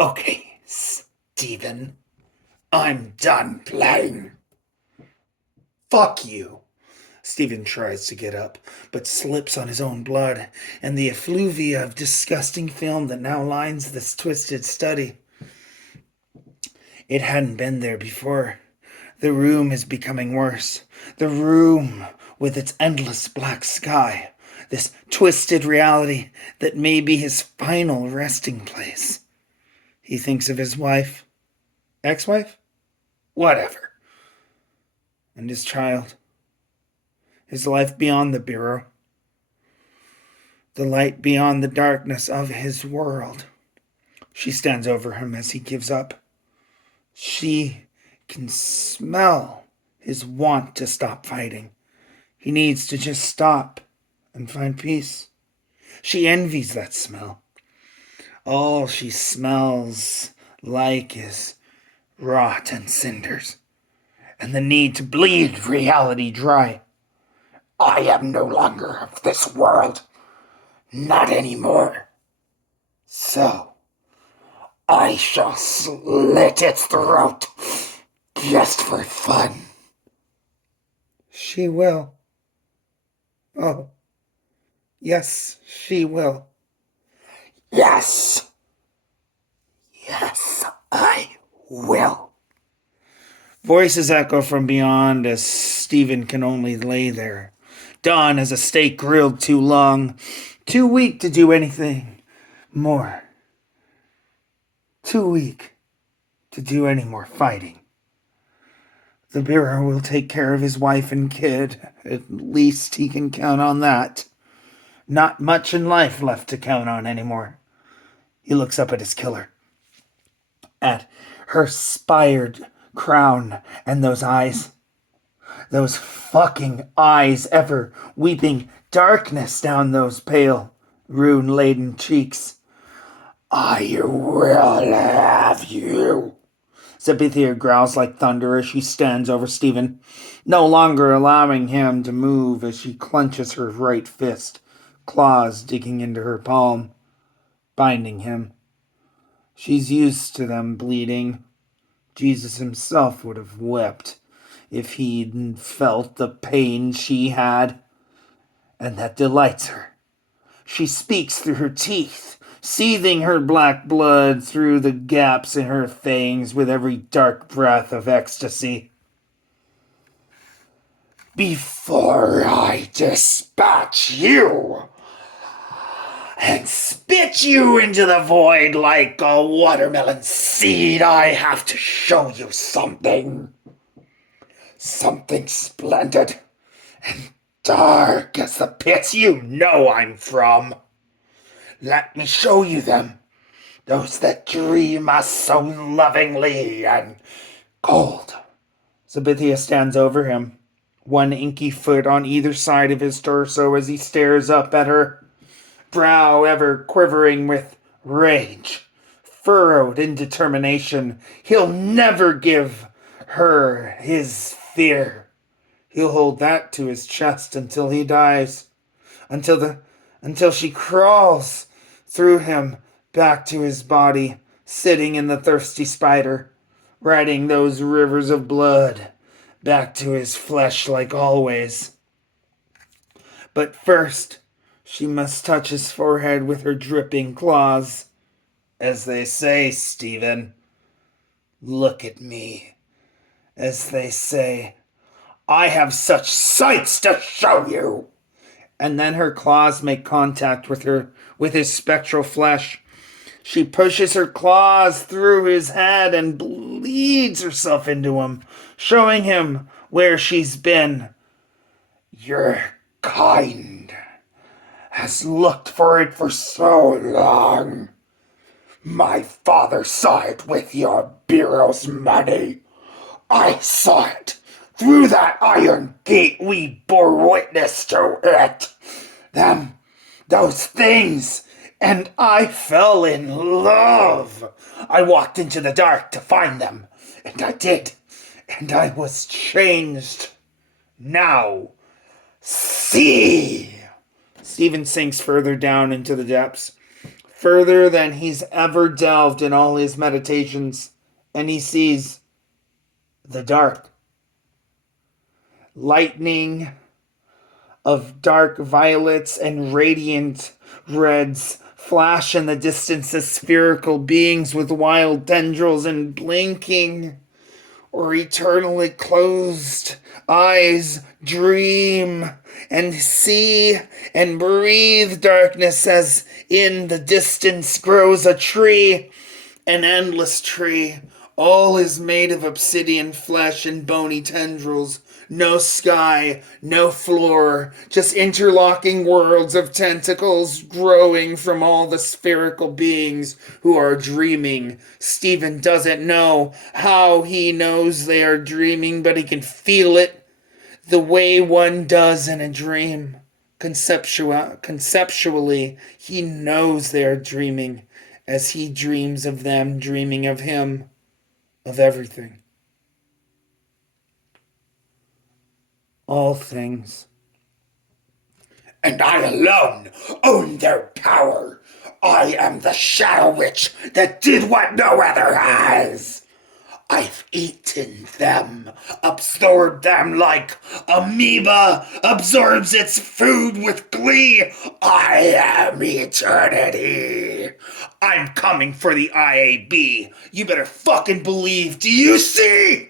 Okay, Steven, I'm done playing. Fuck you. Stephen tries to get up, but slips on his own blood and the effluvia of disgusting film that now lines this twisted study. It hadn't been there before. The room is becoming worse. The room with its endless black sky. This twisted reality that may be his final resting place. He thinks of his wife. Ex-wife? Whatever. And his child. His life beyond the bureau. The light beyond the darkness of his world. She stands over him as he gives up. She can smell his want to stop fighting. He needs to just stop and find peace. She envies that smell. All she smells like is rot and cinders, and the need to bleed reality dry. I am no longer of this world. Not anymore. So, I shall slit its throat, just for fun. She will. Oh, yes, she will. Yes. Yes, I will. Voices echo from beyond as Stephen can only lay there. Dawn as a steak grilled too long, too weak to do anything more. Too weak to do any more fighting. The Bureau will take care of his wife and kid. At least he can count on that. Not much in life left to count on anymore. He looks up at his killer. At her spired crown and those eyes. Those fucking eyes ever weeping darkness down those pale, rune-laden cheeks. I will have you. Zabithia growls like thunder as she stands over Stephen, no longer allowing him to move as she clenches her right fist, claws digging into her palm, binding him. She's used to them bleeding. Jesus himself would have wept if he'd felt the pain she had, and that delights her. She speaks through her teeth, seething her black blood through the gaps in her fangs with every dark breath of ecstasy. Before I dispatch you and spit you into the void like a watermelon seed, I have to show you something. Something splendid and dark as the pits you know I'm from. Let me show you them. Those that dream us so lovingly and cold. Zabithia stands over him, one inky foot on either side of his torso as he stares up at her, brow ever quivering with rage, furrowed in determination. He'll never give her his fear. He'll hold that to his chest until he dies, until she crawls through him back to his body, sitting in the thirsty spider, riding those rivers of blood back to his flesh like always. But first, she must touch his forehead with her dripping claws. As they say, Stephen, look at me. As they say, I have such sights to show you. And then her claws make contact with his spectral flesh. She pushes her claws through his head and bleeds herself into him, showing him where she's been. Your kind has looked for it for so long. My father saw it with your bureau's money. I saw it. Through that iron gate we bore witness to it. Those things, and I fell in love. I walked into the dark to find them, and I did, and I was changed. Now, see. Stephen sinks further down into the depths, further than he's ever delved in all his meditations, and he sees the dark. Lightning of dark violets and radiant reds flash in the distance as spherical beings with wild tendrils and blinking or eternally closed eyes dream and see and breathe darkness as in the distance grows a tree, an endless tree. All is made of obsidian flesh and bony tendrils. No sky, no floor, just interlocking worlds of tentacles growing from all the spherical beings who are dreaming. Stephen doesn't know how he knows they are dreaming, but he can feel it the way one does in a dream. Conceptually, he knows they are dreaming as he dreams of them dreaming of him, of everything. All things. And I alone own their power. I am the Shadow Witch that did what no other has. I've eaten them, absorbed them like amoeba absorbs its food with glee. I am eternity. I'm coming for the IAB. You better fucking believe. Do you see?